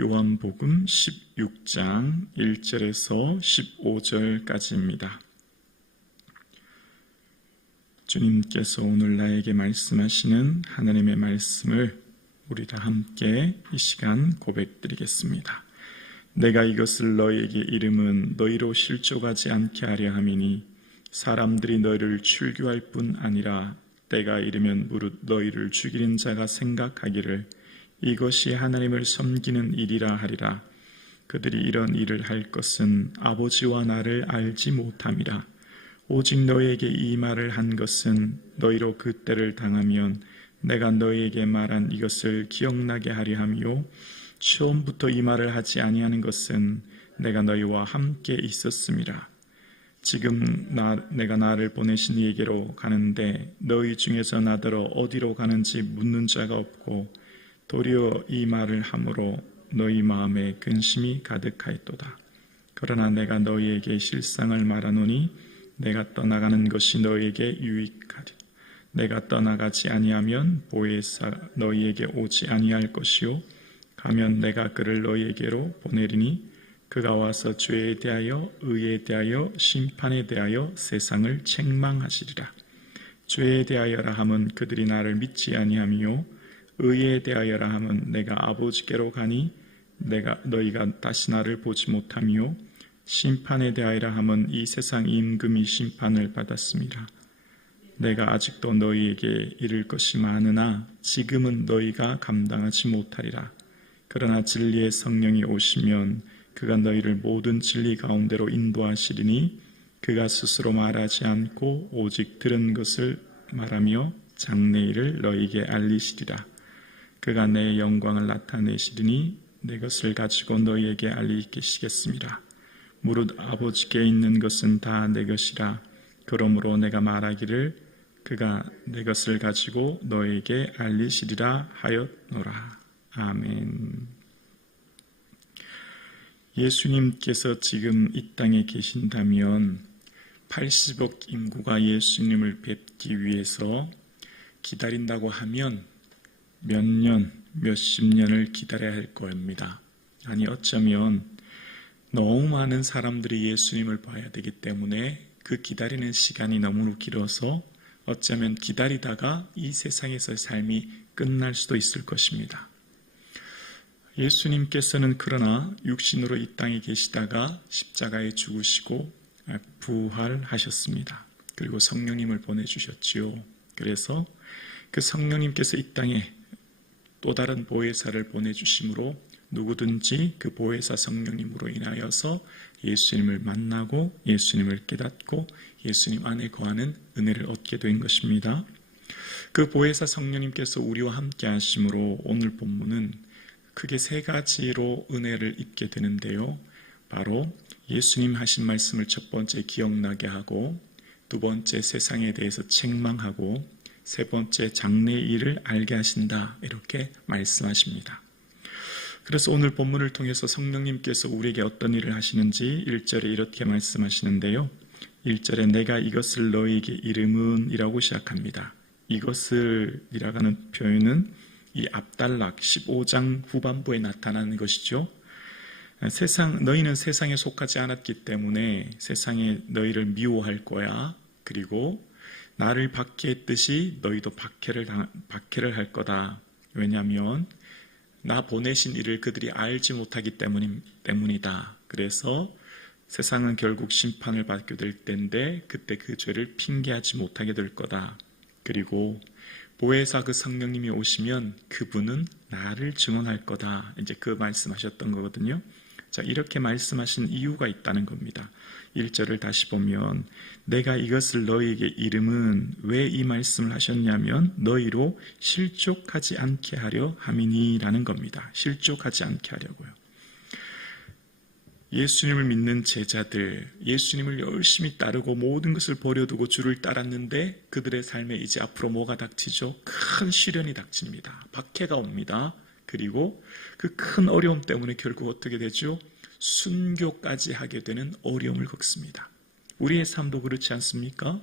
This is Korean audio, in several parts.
요한복음 16장 1절에서 15절까지입니다. 주님께서 오늘 나에게 말씀하시는 하나님의 말씀을 우리 다 함께 이 시간 고백드리겠습니다. 내가 이것을 너희에게 이름은 너희로 실족하지 않게 하려 함이니 사람들이 너희를 출교할 뿐 아니라 때가 이르면 무릇 너희를 죽이는 자가 생각하기를 이것이 하나님을 섬기는 일이라 하리라. 그들이 이런 일을 할 것은 아버지와 나를 알지 못함이라. 오직 너희에게 이 말을 한 것은 너희로 그 때를 당하면 내가 너희에게 말한 이것을 기억나게 하려 함이요 처음부터 이 말을 하지 아니하는 것은 내가 너희와 함께 있었음이라. 지금 내가 나를 보내신 이에게로 가는데 너희 중에서 나더러 어디로 가는지 묻는 자가 없고 도리어 이 말을 함으로 너희 마음에 근심이 가득하였도다. 그러나 내가 너희에게 실상을 말하노니 내가 떠나가는 것이 너희에게 유익하리라. 내가 떠나가지 아니하면 보혜사 너희에게 오지 아니할 것이요 가면 내가 그를 너희에게로 보내리니 그가 와서 죄에 대하여 의에 대하여 심판에 대하여 세상을 책망하시리라. 죄에 대하여라 함은 그들이 나를 믿지 아니하며 의에 대하여라 함은 내가 아버지께로 가니 너희가 다시 나를 보지 못하며 심판에 대하여라 함은 이 세상 임금이 심판을 받았습니다. 내가 아직도 너희에게 이를 것이 많으나 지금은 너희가 감당하지 못하리라. 그러나 진리의 성령이 오시면 그가 너희를 모든 진리 가운데로 인도하시리니 그가 스스로 말하지 않고 오직 들은 것을 말하며 장래일을 너희에게 알리시리라. 그가 내 영광을 나타내시리니 내 것을 가지고 너희에게 알리시겠습니다. 무릇 아버지께 있는 것은 다 내 것이라. 그러므로 내가 말하기를 그가 내 것을 가지고 너희에게 알리시리라 하였노라. 아멘. 예수님께서 지금 이 땅에 계신다면 80억 인구가 예수님을 뵙기 위해서 기다린다고 하면 몇 년, 몇십 년을 기다려야 할 겁니다. 아니 어쩌면 너무 많은 사람들이 예수님을 봐야 되기 때문에 그 기다리는 시간이 너무 길어서 어쩌면 기다리다가 이 세상에서의 삶이 끝날 수도 있을 것입니다. 예수님께서는 그러나 육신으로 이 땅에 계시다가 십자가에 죽으시고 부활하셨습니다. 그리고 성령님을 보내주셨지요. 그래서 그 성령님께서 이 땅에 또 다른 보혜사를 보내주심으로 누구든지 그 보혜사 성령님으로 인하여서 예수님을 만나고 예수님을 깨닫고 예수님 안에 거하는 은혜를 얻게 된 것입니다. 그 보혜사 성령님께서 우리와 함께 하심으로 오늘 본문은 크게 세 가지로 은혜를 입게 되는데요. 바로 예수님 하신 말씀을 첫 번째 기억나게 하고, 두 번째 세상에 대해서 책망하고, 세 번째 장래의 일을 알게 하신다, 이렇게 말씀하십니다. 그래서 오늘 본문을 통해서 성령님께서 우리에게 어떤 일을 하시는지 1절에 이렇게 말씀하시는데요. 1절에 내가 이것을 너희에게 이름은 이라고 시작합니다. 이것을 이라고 하는 표현은 이 앞단락 15장 후반부에 나타나는 것이죠. 너희는 세상에 속하지 않았기 때문에 세상에 너희를 미워할 거야. 그리고 나를 박해했듯이 너희도 박해를 할 거다. 왜냐하면 나 보내신 일을 그들이 알지 못하기 때문이다. 그래서 세상은 결국 심판을 받게 될 텐데 그때 그 죄를 핑계하지 못하게 될 거다. 그리고 보혜사 그 성령님이 오시면 그분은 나를 증언할 거다. 이제 그 말씀하셨던 거거든요. 자, 이렇게 말씀하신 이유가 있다는 겁니다. 1절을 다시 보면 내가 이것을 너희에게 이름은 왜 이 말씀을 하셨냐면 너희로 실족하지 않게 하려 함이니라는 겁니다. 실족하지 않게 하려고요. 예수님을 믿는 제자들, 예수님을 열심히 따르고 모든 것을 버려두고 주를 따랐는데 그들의 삶에 이제 앞으로 뭐가 닥치죠? 큰 시련이 닥칩니다. 박해가 옵니다. 그리고 그 큰 어려움 때문에 결국 어떻게 되죠? 순교까지 하게 되는 어려움을 겪습니다. 우리의 삶도 그렇지 않습니까?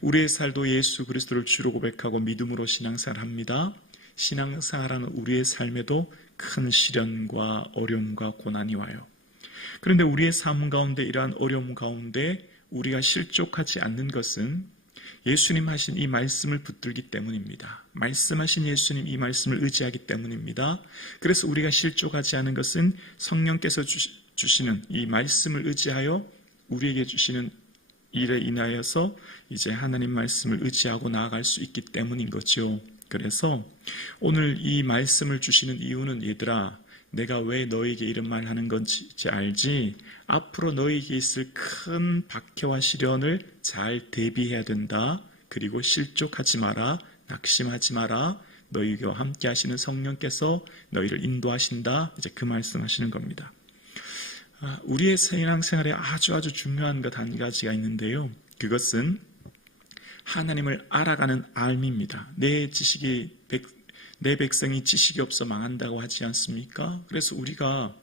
우리의 삶도 예수 그리스도를 주로 고백하고 믿음으로 신앙생활합니다. 신앙생활하는 우리의 삶에도 큰 시련과 어려움과 고난이 와요. 그런데 우리의 삶 가운데 이러한 어려움 가운데 우리가 실족하지 않는 것은 예수님 하신 이 말씀을 붙들기 때문입니다. 말씀하신 예수님 이 말씀을 의지하기 때문입니다. 그래서 우리가 실족하지 않은 것은 성령께서 주시는 이 말씀을 의지하여 우리에게 주시는 일에 인하여서 이제 하나님 말씀을 의지하고 나아갈 수 있기 때문인 거죠. 그래서 오늘 이 말씀을 주시는 이유는 얘들아, 내가 왜 너에게 이런 말 하는 건지 알지? 앞으로 너에게 있을 큰 박해와 시련을 잘 대비해야 된다. 그리고 실족하지 마라. 낙심하지 마라. 너희와 함께 하시는 성령께서 너희를 인도하신다. 이제 그 말씀하시는 겁니다. 우리의 신앙생활에 아주 중요한 것 한 가지가 있는데요. 그것은 하나님을 알아가는 알미입니다. 내 백성이 지식이 없어 망한다고 하지 않습니까? 그래서 우리가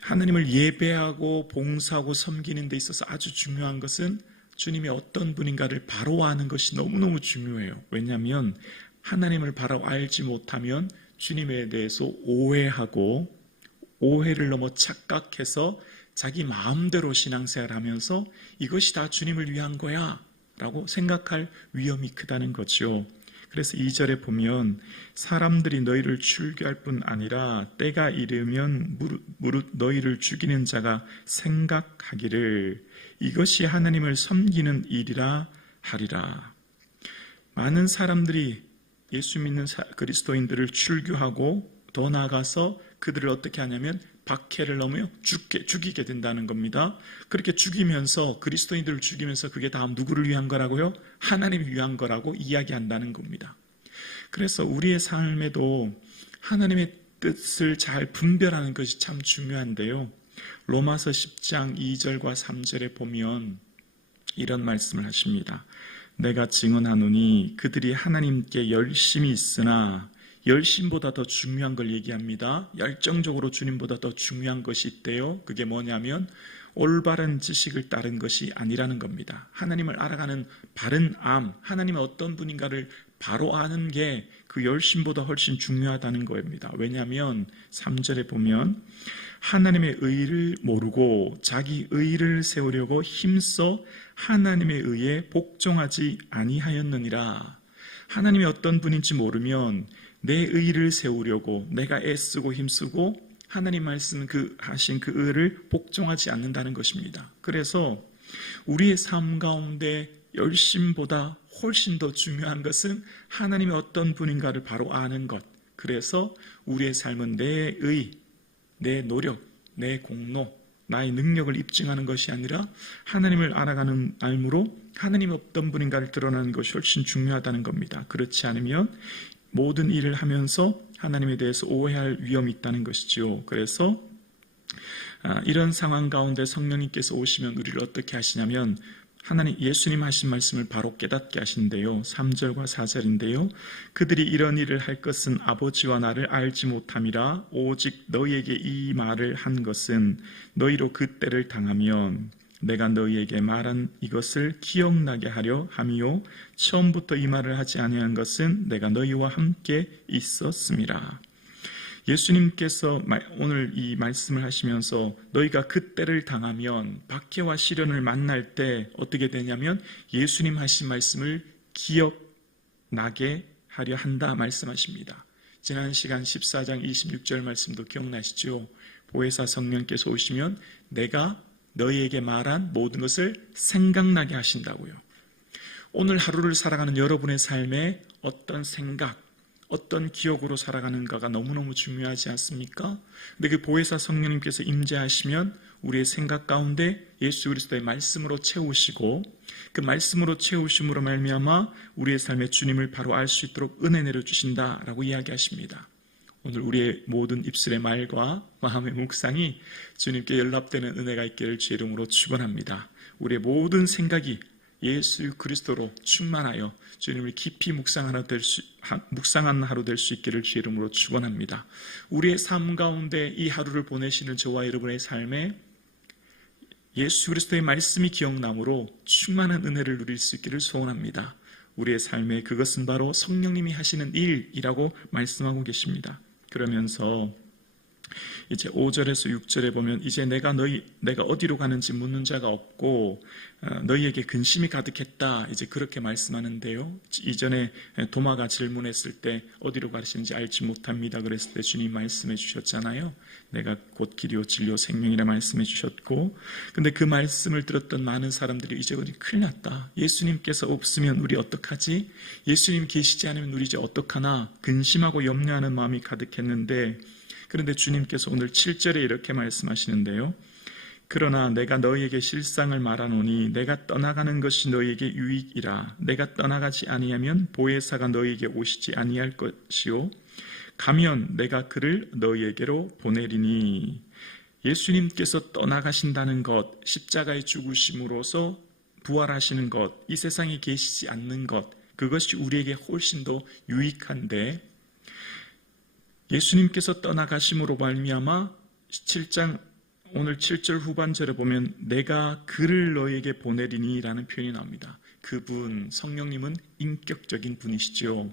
하나님을 예배하고 봉사하고 섬기는 데 있어서 아주 중요한 것은 주님이 어떤 분인가를 바로 아는 것이 너무너무 중요해요. 왜냐하면 하나님을 바로 알지 못하면 주님에 대해서 오해하고 오해를 넘어 착각해서 자기 마음대로 신앙생활하면서 이것이 다 주님을 위한 거야 라고 생각할 위험이 크다는 거죠. 그래서 2절에 보면 사람들이 너희를 출교할 뿐 아니라 때가 이르면 무릇 너희를 죽이는 자가 생각하기를 이것이 하나님을 섬기는 일이라 하리라. 많은 사람들이 예수 믿는 그리스도인들을 출교하고 더 나아가서 그들을 어떻게 하냐면 박해를 넘어 죽이게 된다는 겁니다. 그렇게 죽이면서 그리스도인들을 죽이면서 그게 다음 누구를 위한 거라고요? 하나님을 위한 거라고 이야기한다는 겁니다. 그래서 우리의 삶에도 하나님의 뜻을 잘 분별하는 것이 참 중요한데요. 로마서 10장 2절과 3절에 보면 이런 말씀을 하십니다. 내가 증언하노니 그들이 하나님께 열심히 있으나 열심보다 더 중요한 걸 얘기합니다. 열정적으로 주님보다 더 중요한 것이 있대요. 그게 뭐냐면 올바른 지식을 따른 것이 아니라는 겁니다. 하나님을 알아가는 바른 암, 하나님은 어떤 분인가를 바로 아는 게 그 열심보다 훨씬 중요하다는 겁니다. 왜냐하면 3절에 보면 하나님의 의를 모르고 자기 의를 세우려고 힘써 하나님의 의에 복종하지 아니하였느니라. 하나님이 어떤 분인지 모르면 내 의를 세우려고 내가 애쓰고 힘쓰고 하나님 말씀 하신 그 의를 복종하지 않는다는 것입니다. 그래서 우리의 삶 가운데 열심보다 훨씬 더 중요한 것은 하나님이 어떤 분인가를 바로 아는 것. 그래서 우리의 삶은 내 의, 내 노력, 내 공로, 나의 능력을 입증하는 것이 아니라 하나님을 알아가는 알므로 하나님이 어떤 분인가를 드러나는 것이 훨씬 중요하다는 겁니다. 그렇지 않으면 모든 일을 하면서 하나님에 대해서 오해할 위험이 있다는 것이죠. 그래서 이런 상황 가운데 성령님께서 오시면 우리를 어떻게 하시냐면 예수님 하신 말씀을 바로 깨닫게 하신대요. 3절과 4절인데요. 그들이 이런 일을 할 것은 아버지와 나를 알지 못함이라 오직 너희에게 이 말을 한 것은 너희로 그 때를 당하면 내가 너희에게 말한 이것을 기억나게 하려 함이요 처음부터 이 말을 하지 아니한 것은 내가 너희와 함께 있었음이라. 예수님께서 오늘 이 말씀을 하시면서 너희가 그 때를 당하면 박해와 시련을 만날 때 어떻게 되냐면 예수님 하신 말씀을 기억나게 하려 한다 말씀하십니다. 지난 시간 14장 26절 말씀도 기억나시죠? 보혜사 성령께서 오시면 내가 너희에게 말한 모든 것을 생각나게 하신다고요. 오늘 하루를 살아가는 여러분의 삶에 어떤 생각, 어떤 기억으로 살아가는가가 너무너무 중요하지 않습니까? 근데 그 보혜사 성령님께서 임재하시면 우리의 생각 가운데 예수 그리스도의 말씀으로 채우시고 그 말씀으로 채우심으로 말미암아 우리의 삶에 주님을 바로 알 수 있도록 은혜 내려주신다라고 이야기하십니다. 오늘 우리의 모든 입술의 말과 마음의 묵상이 주님께 연락되는 은혜가 있기를 주의 이름으로 축원합니다. 우리의 모든 생각이 예수 그리스도로 충만하여 주님을 깊이 묵상하는 하루 될 수 있기를 주의 이름으로 축원합니다. 우리의 삶 가운데 이 하루를 보내시는 저와 여러분의 삶에 예수 그리스도의 말씀이 기억나므로 충만한 은혜를 누릴 수 있기를 소원합니다. 우리의 삶에 그것은 바로 성령님이 하시는 일이라고 말씀하고 계십니다. 그러면서 이제 5절에서 6절에 보면 이제 내가 어디로 가는지 묻는 자가 없고 너희에게 근심이 가득했다, 이제 그렇게 말씀하는데요. 이전에 도마가 질문했을 때 어디로 가시는지 알지 못합니다 그랬을 때 주님 말씀해 주셨잖아요. 내가 곧 길이요 진리요 생명이라 말씀해 주셨고, 근데 그 말씀을 들었던 많은 사람들이 이제 우리 큰일 났다, 예수님께서 없으면 우리 어떡하지, 예수님 계시지 않으면 우리 이제 어떡하나 근심하고 염려하는 마음이 가득했는데, 그런데 주님께서 오늘 7절에 이렇게 말씀하시는데요. 그러나 내가 너희에게 실상을 말하노니 내가 떠나가는 것이 너희에게 유익이라. 내가 떠나가지 아니하면 보혜사가 너희에게 오시지 아니할 것이요 가면 내가 그를 너희에게로 보내리니. 예수님께서 떠나가신다는 것, 십자가의 죽으심으로써 부활하시는 것, 이 세상에 계시지 않는 것, 그것이 우리에게 훨씬 더 유익한데, 예수님께서 떠나가심으로 말미암아 7장 오늘 7절 후반절에 보면 내가 그를 너에게 보내리니 라는 표현이 나옵니다. 그분, 성령님은 인격적인 분이시죠.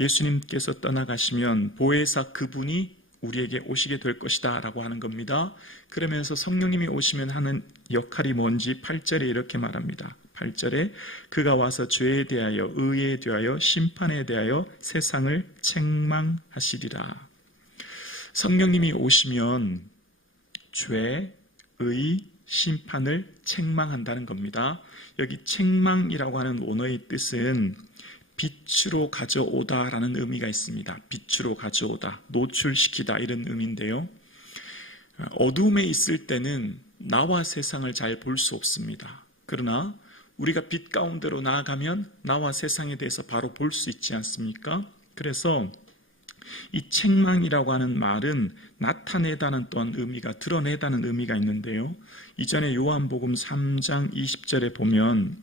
예수님께서 떠나가시면 보혜사 그분이 우리에게 오시게 될 것이다 라고 하는 겁니다. 그러면서 성령님이 오시면 하는 역할이 뭔지 8절에 이렇게 말합니다. 8절에 그가 와서 죄에 대하여 의에 대하여 심판에 대하여 세상을 책망하시리라. 성령님이 오시면 죄, 의, 심판을 책망한다는 겁니다. 여기 책망이라고 하는 원어의 뜻은 빛으로 가져오다라는 의미가 있습니다. 빛으로 가져오다, 노출시키다, 이런 의미인데요. 어둠에 있을 때는 나와 세상을 잘 볼 수 없습니다. 그러나 우리가 빛 가운데로 나아가면 나와 세상에 대해서 바로 볼 수 있지 않습니까? 그래서 이 책망이라고 하는 말은 나타내다는 또한 의미가, 드러내다는 의미가 있는데요. 이전에 요한복음 3장 20절에 보면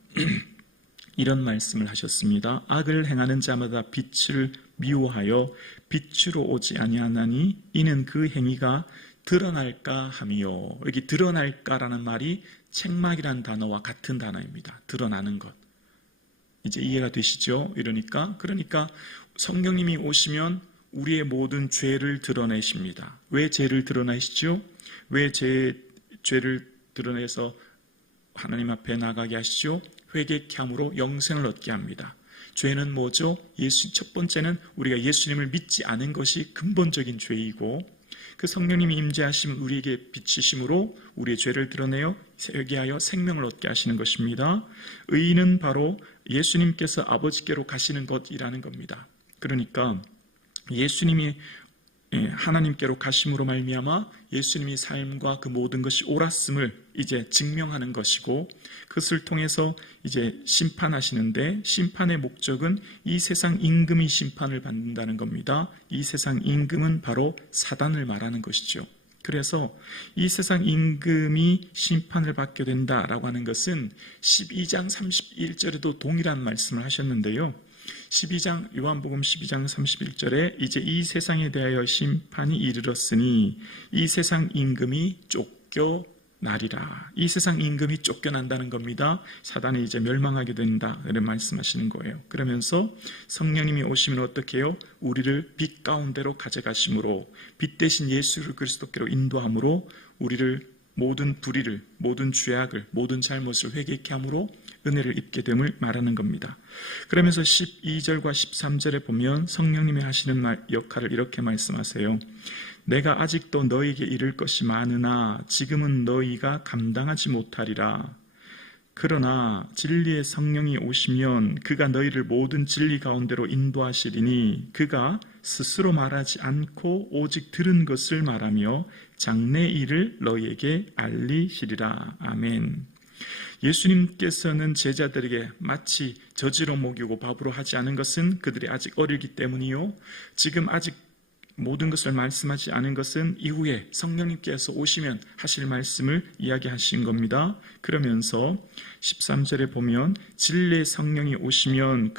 이런 말씀을 하셨습니다. 악을 행하는 자마다 빛을 미워하여 빛으로 오지 아니하나니 이는 그 행위가 드러날까 하며. 여기 드러날까라는 말이 책망이라는 단어와 같은 단어입니다. 드러나는 것. 이제 이해가 되시죠? 그러니까 성령님이 오시면 우리의 모든 죄를 드러내십니다. 왜 죄를 드러내시죠? 왜 죄를 드러내서 하나님 앞에 나가게 하시죠? 회개케 함으로 영생을 얻게 합니다. 죄는 뭐죠? 첫 번째는 우리가 예수님을 믿지 않은 것이 근본적인 죄이고, 그 성령님이 임재하시면 우리에게 비치심으로 우리의 죄를 드러내어 회개하여 생명을 얻게 하시는 것입니다. 의는 바로 예수님께서 아버지께로 가시는 것이라는 겁니다. 그러니까 예수님이 하나님께로 가심으로 말미암아 예수님의 삶과 그 모든 것이 옳았음을 이제 증명하는 것이고, 그것을 통해서 이제 심판하시는데, 심판의 목적은 이 세상 임금이 심판을 받는다는 겁니다. 이 세상 임금은 바로 사단을 말하는 것이죠. 그래서 이 세상 임금이 심판을 받게 된다라고 하는 것은 12장 31절에도 동일한 말씀을 하셨는데요. 요한복음 12장 31절에 이제 이 세상에 대하여 심판이 이르렀으니 이 세상 임금이 쫓겨나리라. 이 세상 임금이 쫓겨난다는 겁니다. 사단이 이제 멸망하게 된다, 이런 말씀하시는 거예요. 그러면서 성령님이 오시면 어떻게 해요? 우리를 빛 가운데로 가져가심으로, 빛 대신 예수 그리스도께로 인도함으로 우리를 모든 불의를, 모든 죄악을, 모든 잘못을 회개케 함으로 은혜를 입게 됨을 말하는 겁니다. 그러면서 12절과 13절에 보면 성령님이 하시는 역할을 이렇게 말씀하세요. 내가 아직도 너희에게 이를 것이 많으나 지금은 너희가 감당하지 못하리라. 그러나 진리의 성령이 오시면 그가 너희를 모든 진리 가운데로 인도하시리니 그가 스스로 말하지 않고 오직 들은 것을 말하며 장래 일을 너희에게 알리시리라. 아멘. 예수님께서는 제자들에게 마치 젖으로 먹이고 밥으로 하지 않은 것은 그들이 아직 어리기 때문이요, 지금 아직 모든 것을 말씀하지 않은 것은 이후에 성령님께서 오시면 하실 말씀을 이야기하신 겁니다. 그러면서 13절에 보면 진리의 성령이 오시면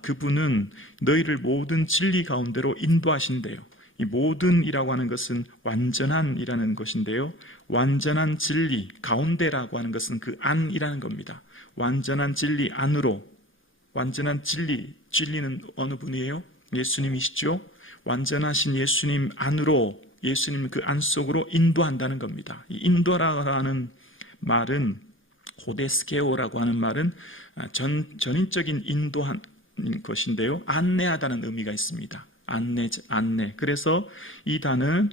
그분은 너희를 모든 진리 가운데로 인도하신대요. 이 모든이라고 하는 것은 완전한이라는 것인데요, 완전한 진리 가운데라고 하는 것은 그 안이라는 겁니다. 완전한 진리 안으로, 완전한 진리는 어느 분이에요? 예수님이시죠. 완전하신 예수님 안으로, 예수님 그 안 속으로 인도한다는 겁니다. 이 인도라는 말은, 호데스케오라고 하는 말은 전인적인 인도한 것인데요, 안내하다는 의미가 있습니다. 안내. 그래서 이 단어는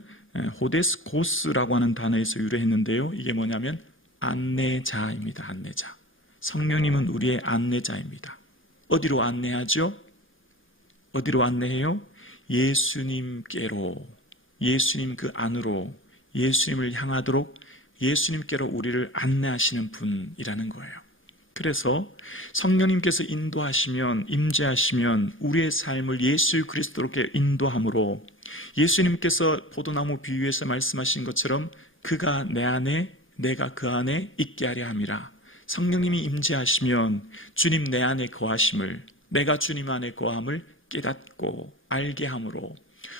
호데스코스라고 하는 단어에서 유래했는데요, 이게 뭐냐면 안내자입니다. 안내자. 성령님은 우리의 안내자입니다. 어디로 안내하죠? 어디로 안내해요? 예수님께로, 예수님 그 안으로, 예수님을 향하도록 예수님께로 우리를 안내하시는 분이라는 거예요. 그래서 성령님께서 인도하시면, 임재하시면 우리의 삶을 예수 그리스도께 인도함으로, 예수님께서 포도나무 비유에서 말씀하신 것처럼 그가 내 안에 내가 그 안에 있게 하려 함이라. 성령님이 임재하시면 주님 내 안에 거하심을, 내가 주님 안에 거함을 깨닫고 알게 함으로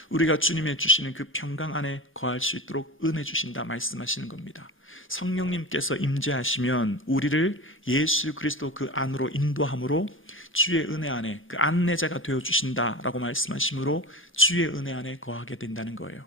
우리가 주님의 주시는 그 평강 안에 거할 수 있도록 은혜 주신다 말씀하시는 겁니다. 성령님께서 임재하시면 우리를 예수 그리스도 그 안으로 인도함으로 주의 은혜 안에 그 안내자가 되어주신다라고 말씀하시므로 주의 은혜 안에 거하게 된다는 거예요.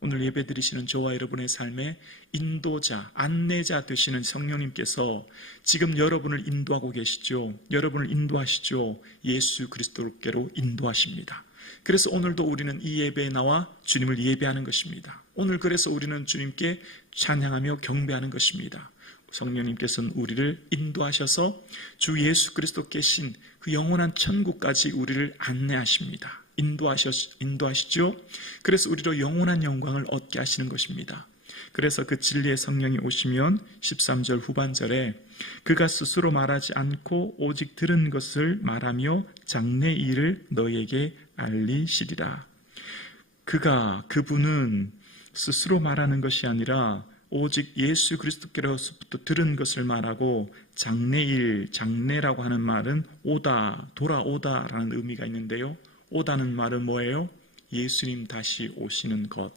오늘 예배드리시는 저와 여러분의 삶에 인도자, 안내자 되시는 성령님께서 지금 여러분을 인도하고 계시죠. 여러분을 인도하시죠. 예수 그리스도께로 인도하십니다. 그래서 오늘도 우리는 이 예배에 나와 주님을 예배하는 것입니다. 오늘 그래서 우리는 주님께 찬양하며 경배하는 것입니다. 성령님께서는 우리를 인도하셔서 주 예수 그리스도 계신 그 영원한 천국까지 우리를 안내하십니다. 인도하시죠. 그래서 우리로 영원한 영광을 얻게 하시는 것입니다. 그래서 그 진리의 성령이 오시면 13절 후반절에 그가 스스로 말하지 않고 오직 들은 것을 말하며 장래 일을 너희에게 알리시리라. 그분은 스스로 말하는 것이 아니라 오직 예수 그리스도께로부터 들은 것을 말하고 장래일, 장래라고 하는 말은 오다, 돌아오다라는 의미가 있는데요, 오다는 말은 뭐예요? 예수님 다시 오시는 것.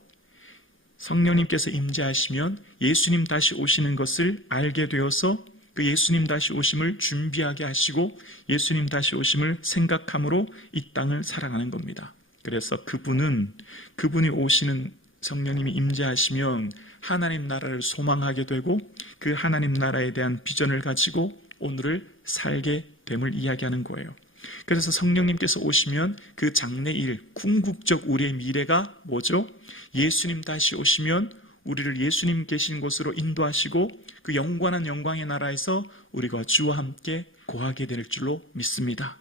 성령님께서 임재하시면 예수님 다시 오시는 것을 알게 되어서 그 예수님 다시 오심을 준비하게 하시고 예수님 다시 오심을 생각함으로 이 땅을 살아가는 겁니다. 그래서 그분이 오시는, 성령님이 임재하시면 하나님 나라를 소망하게 되고 그 하나님 나라에 대한 비전을 가지고 오늘을 살게 됨을 이야기하는 거예요. 그래서 성령님께서 오시면 그 장래일, 궁극적 우리의 미래가 뭐죠? 예수님 다시 오시면 우리를 예수님 계신 곳으로 인도하시고 그 영원한 영광의 나라에서 우리가 주와 함께 거하게 될 줄로 믿습니다.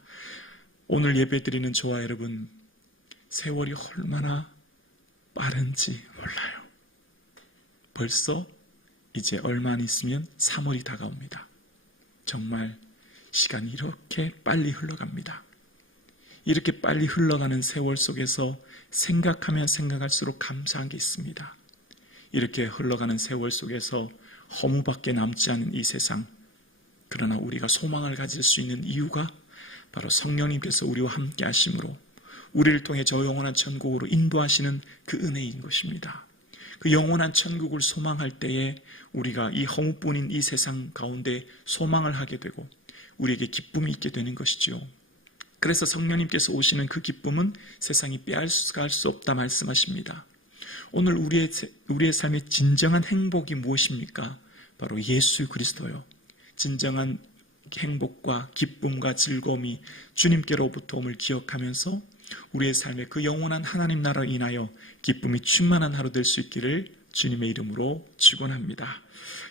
오늘 예배드리는 저와 여러분, 세월이 얼마나 빠른지 몰라요. 벌써 이제 얼마 안 있으면 3월이 다가옵니다. 정말 시간이 이렇게 빨리 흘러갑니다. 이렇게 빨리 흘러가는 세월 속에서 생각하면 생각할수록 감사한 게 있습니다. 이렇게 흘러가는 세월 속에서 허무밖에 남지 않은 이 세상, 그러나 우리가 소망을 가질 수 있는 이유가 바로 성령님께서 우리와 함께 하심으로 우리를 통해 저 영원한 천국으로 인도하시는 그 은혜인 것입니다. 그 영원한 천국을 소망할 때에 우리가 이 허무뿐인 이 세상 가운데 소망을 하게 되고 우리에게 기쁨이 있게 되는 것이죠. 그래서 성령님께서 오시는 그 기쁨은 세상이 빼앗아갈 수 없다 말씀하십니다. 오늘 우리의 삶의 진정한 행복이 무엇입니까? 바로 예수 그리스도요. 진정한 행복과 기쁨과 즐거움이 주님께로부터 옴을 기억하면서 우리의 삶에 그 영원한 하나님 나라로 인하여 기쁨이 충만한 하루 될 수 있기를 주님의 이름으로 축원합니다.